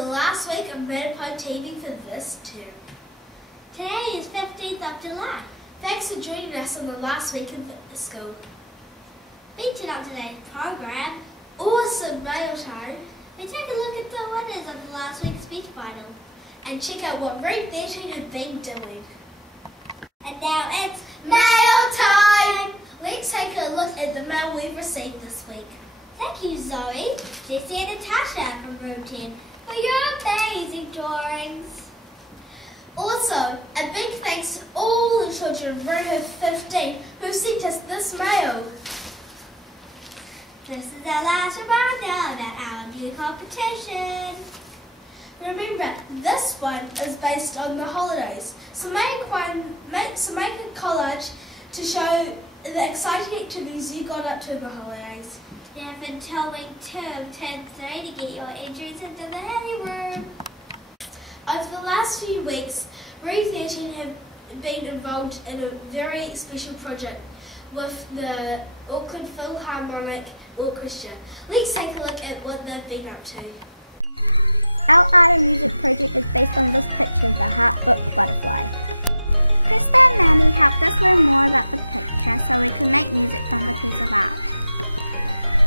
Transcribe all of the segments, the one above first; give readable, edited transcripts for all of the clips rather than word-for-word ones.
the last week of Matipo TV for this term. Today is 15th of July. Thanks for joining us on the last week of school. Featured on today's program, Awesome mail time. we take a look at the winners of the last week's speech final. And check out what Room 13 have been doing. And now it's Mail time! Let's take a look at the mail we've received this week. Thank you, Zoe, Jessie and Natasha from Room 10 for your amazing drawings. Also, a big thanks to all the children of Room 15 who sent us this mail. This is our last reminder about our new competition. Remember, this one is based on the holidays, so make a collage to show the exciting activities you got up to in the holidays. You have until week 2 of term 3 to get your entries into the heavy room. Over the last few weeks, Room 13 have been involved in a very special project with the Auckland Philharmonic Orchestra. Let's take a look at what they've been up to. Our art and music project is based on this picture of the Heartbook Butterfly. Krista and Mammy helped us learn more about the picture so we could make music from the piece of art.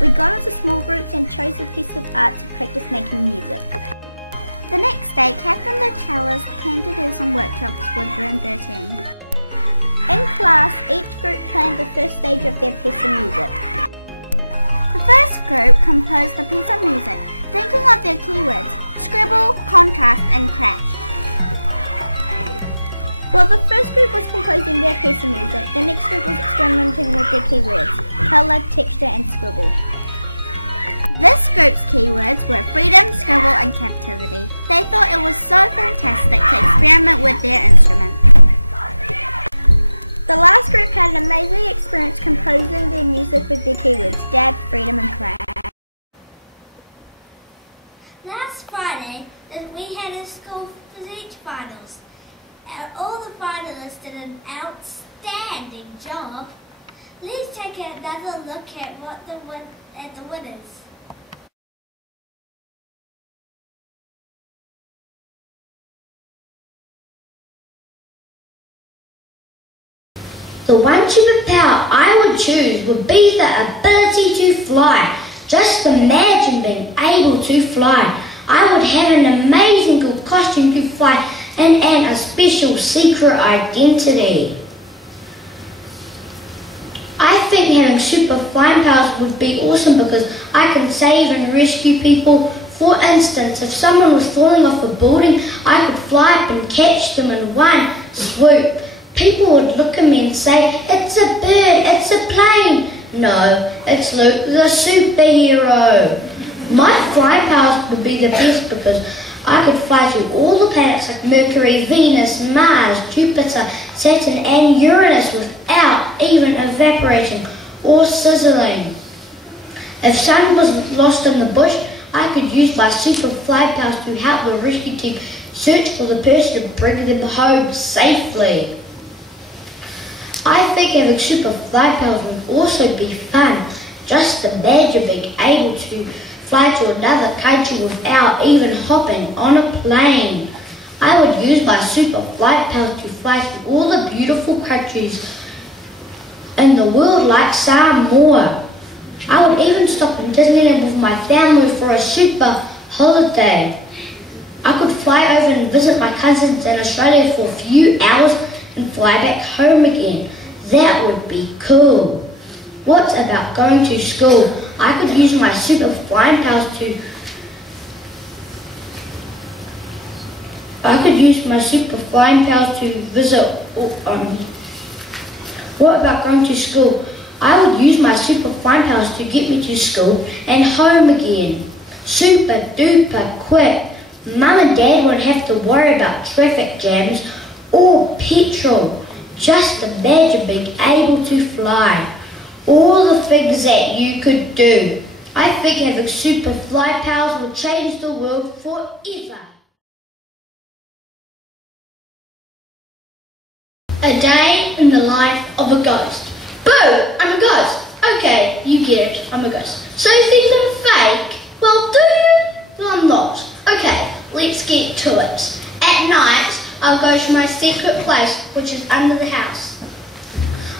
We got into small groups and chose a piece of art to practice making music. The next day, Catherine the cellist came to do some workshops with Room 13. In class, each group planned the first stage of their piece of music. The first group composed a piece of music, thinking of their keywords: scribble, contrast, and crash. While the first group was composing their piece of music, the next group was experimenting with their keywords: colour, texture, and scribble. This group's keywords were freedom, scribble, and captivity. They thought it was so fantastic to experiment with their instrument. The last group had an amazing experience composing their music with their keywords: dab, freedom, and crash. Last Friday, we had a school speech finals. All the finalists did an outstanding job. Let's take another look at the winners. The one superpower I would choose would be the ability to fly. Just imagine being able to fly. I would have an amazing good costume to fly and a special secret identity. I think having super flying powers would be awesome because I can save and rescue people. For instance, if someone was falling off a building, I could fly up and catch them in one swoop. People would look at me and say, "It's a bird, it's a plane." No, it's Luke the superhero. My flying powers would be the best because I could fly to all the planets like Mercury, Venus, Mars, Jupiter, Saturn and Uranus without even evaporating or sizzling. If someone was lost in the bush, I could use my super fly powers to help the rescue team search for the person and bring them home safely. I think having super fly powers would also be fun. Just imagine being able to fly to another country without even hopping on a plane. I would use my super flight powers to fly to all the beautiful countries in the world like Samoa. I would even stop in Disneyland with my family for a super holiday. I could fly over and visit my cousins in Australia for a few hours and fly back home again. That would be cool. What about going to school? I could use my super flying powers to visit. What about going to school? I would use my super flying powers to get me to school and home again. Super duper quick. Mum and Dad wouldn't have to worry about traffic jams or petrol. Just imagine being able to fly. All the things that you could do. I think having super fly powers will change the world forever. A day in the life of a ghost. Boo! I'm a ghost. Okay, you get it. I'm a ghost. So you think I'm fake? Well, do you? Well, I'm not. Okay, let's get to it. At night, I'll go to my secret place, which is under the house.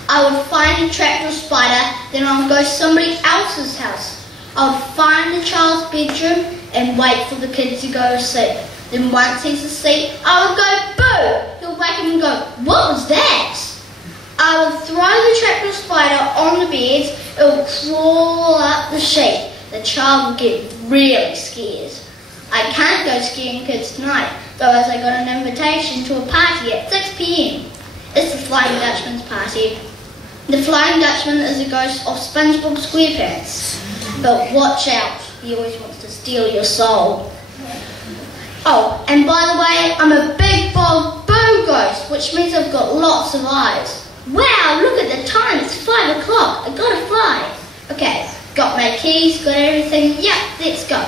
I would find a trapdoor spider, then I would go to somebody else's house. I would find the child's bedroom and wait for the kid to go to sleep. Then once he's asleep, I would go, boo! He'll wake up and go, what was that? I would throw the trapdoor spider on the bed, it would crawl up the sheet. The child would get really scared. I can't go scaring kids tonight, because I got an invitation to a party at 6 p.m. It's the Flying Dutchman's party. The Flying Dutchman is a ghost of SpongeBob SquarePants. But watch out, he always wants to steal your soul. Oh, and by the way, I'm a big bold boo ghost, which means I've got lots of eyes. Wow, look at the time, it's 5 o'clock, I got a 5. Okay, got my keys, got everything, yep, let's go.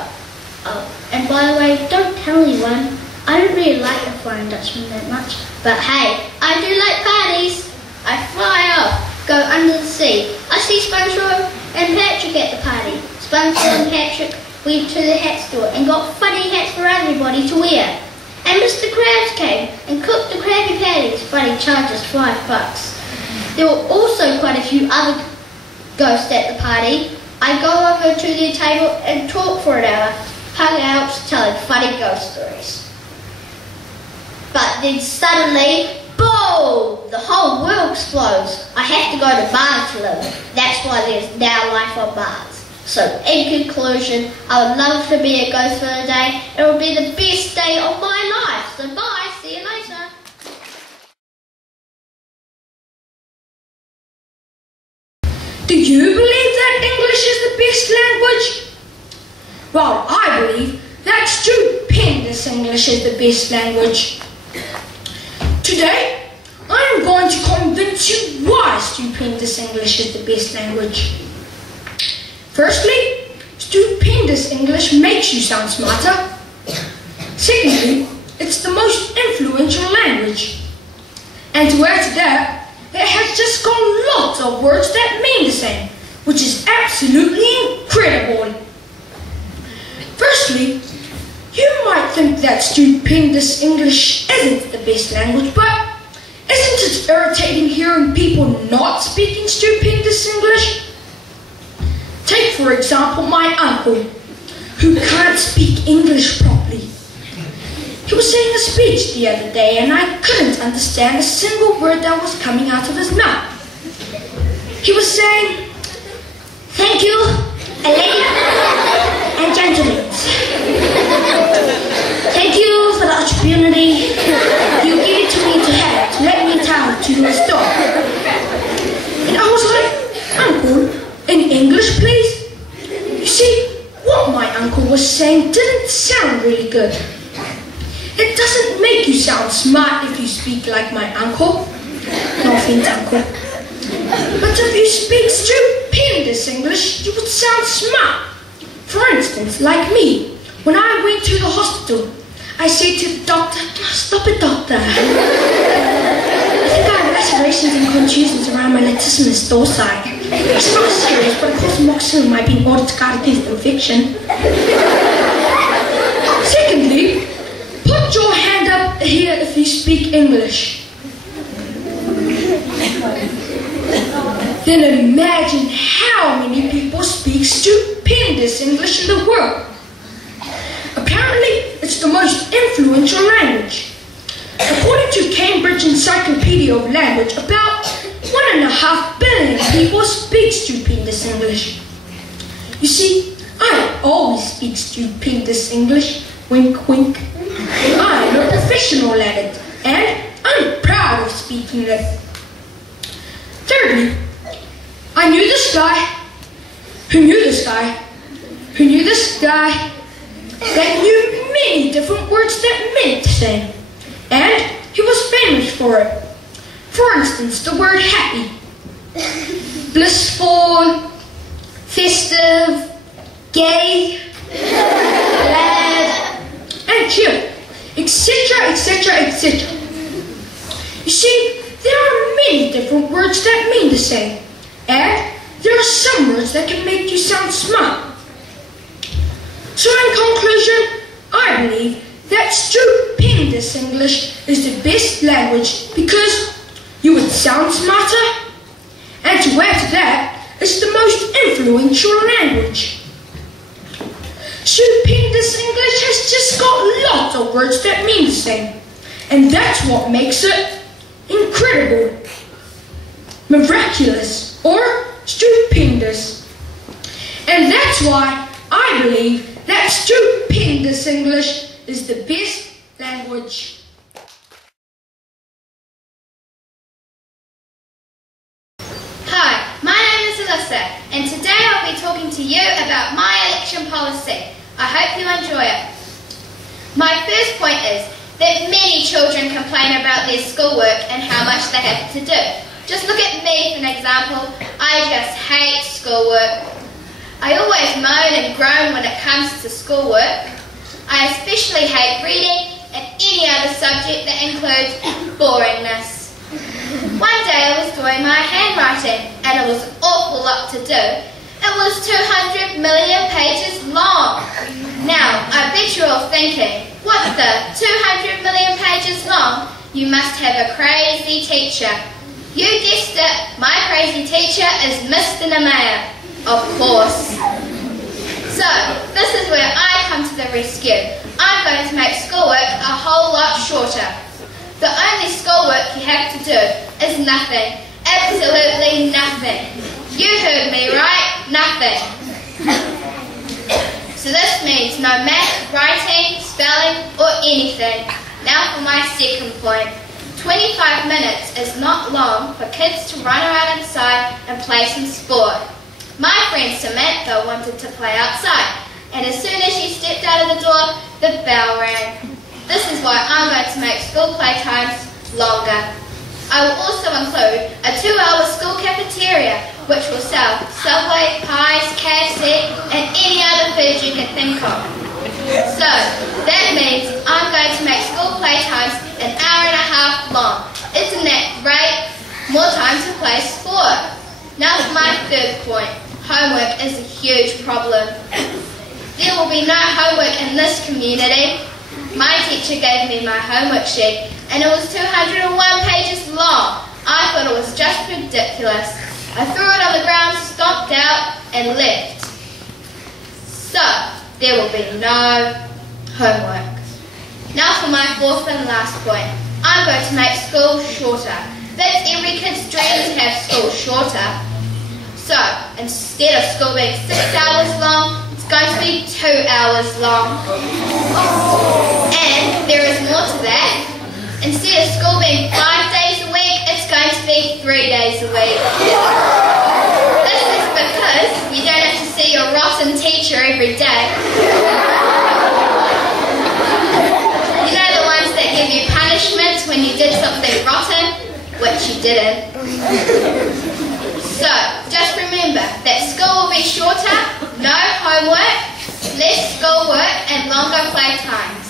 Oh, and by the way, don't tell anyone, I don't really like the Flying Dutchman that much, but hey, I do like parties. I fly off, go under the sea. I see SpongeBob and Patrick at the party. SpongeBob and Patrick went to the hat store and got funny hats for everybody to wear. And Mr. Krabs came and cooked the Krabby Patties, but he charged us $5. There were also quite a few other ghosts at the party. I go over to their table and talk for an hour, hung out telling funny ghost stories. But then suddenly, boom! The whole world explodes. I have to go to Mars to live. That's why there's now life on Mars. So, in conclusion, I would love to be a ghost for a day. It would be the best day of my life. So bye, see you later. Do you believe that English is the best language? Well, I believe that stupendous English is the best language. Today, I am going to convince you why stupendous English is the best language. Firstly, stupendous English makes you sound smarter. Secondly, it's the most influential language. And to add to that, it has just got lots of words that mean the same, which is absolutely incredible. Firstly, you might think that stupendous English isn't the best language, but isn't it irritating hearing people not speaking stupendous English? Take, for example, my uncle, who can't speak English properly. He was saying a speech the other day, and I couldn't understand a single word that was coming out of his mouth. He was saying, "Thank you, ladies and gentlemen. Thank you for the opportunity you gave to me to have to let me tell to your story." And I was like, "Uncle, in English, please?" You see, what my uncle was saying didn't sound really good. It doesn't make you sound smart if you speak like my uncle. No offense, uncle. But if you speak stupendous English, you would sound smart. For instance, like me, when I went to the hospital, I said to the doctor, "Stop it, doctor. I think I have lacerations and contusions around my latissimus dorsi. It's not serious, but it causes moxillium. I've been ordered to guard against infection." Secondly, put your hand up here if you speak English. Then imagine how many people speak stupendous English in the world. Apparently, it's the most influential language. According to Cambridge Encyclopedia of Language, about 1.5 billion people speak stupendous English. You see, I always speak stupendous English. Wink, wink. I'm a professional at it, and I'm proud of speaking it. Thirdly, I knew this guy who knew this guy who knew this guy that knew many different words that meant the same, and he was famous for it. For instance, the word happy, blissful, festive, gay, glad, and cheerful, etc., etc., etc. You see, there are many different words that mean the same, and there are some words that can make you sound smart. So in conclusion, I believe that stupendous English is the best language because you would sound smarter, and to add to that, it's the most influential language. Stupendous English has just got lots of words that mean the same, and that's what makes it incredible, miraculous, or stupendous. And that's why I believe that stupendous English is the best language. Hi, my name is Alyssa, and today I'll be talking to you about my election policy. I hope you enjoy it. My first point is that many children complain about their schoolwork and how much they have to do. Just look at me for an example. I just hate schoolwork. I always moan and groan when it comes to schoolwork. I especially hate reading and any other subject that includes boringness. One day I was doing my handwriting and it was an awful lot to do. It was 200 million pages long. Now, I bet you're all thinking, what's the 200 million pages long? You must have a crazy teacher. You guessed it, my crazy teacher is Mr. Nemea. Of course. So, this is where I come to the rescue. I'm going to make schoolwork a whole lot shorter. The only schoolwork you have to do is nothing. Absolutely nothing. You heard me right? Nothing. So this means no math, writing, spelling, or anything. Now for my second point. 25 minutes is not long for kids to run around inside and play some sport. My friend Samantha wanted to play outside, and as soon as she stepped out of the door, the bell rang. This is why I'm going to make school playtimes longer. I will also include a 2-hour school cafeteria, which will sell Subway, pies, KFC, and any other food you can think of. So, that means I'm going to make school playtimes an hour and a half long. Isn't that great? More time to play sport. Now for my third point. Homework is a huge problem. There will be no homework in this community. My teacher gave me my homework sheet and it was 201 pages long. I thought it was just ridiculous. I threw it on the ground, stomped out and left. So, there will be no homework. Now for my fourth and last point. I'm going to make school shorter. That's every kid's dream to have school shorter. So, instead of school being 6 hours long, it's going to be 2 hours long. And there is more to that. Instead of school being 5 days a week, it's going to be 3 days a week. This is because you don't have to see your rotten teacher every day. You know the ones that give you punishments when you did something rotten, which you didn't. So, just remember that school will be shorter, no homework, less schoolwork and longer playtimes.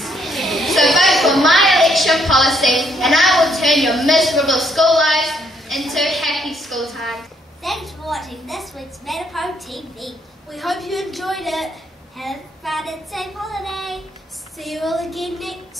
So vote for my election policy and I will turn your miserable school lives into happy school times. Thanks for watching this week's Matipo TV. We hope you enjoyed it. Have a fun and safe holiday. See you all again next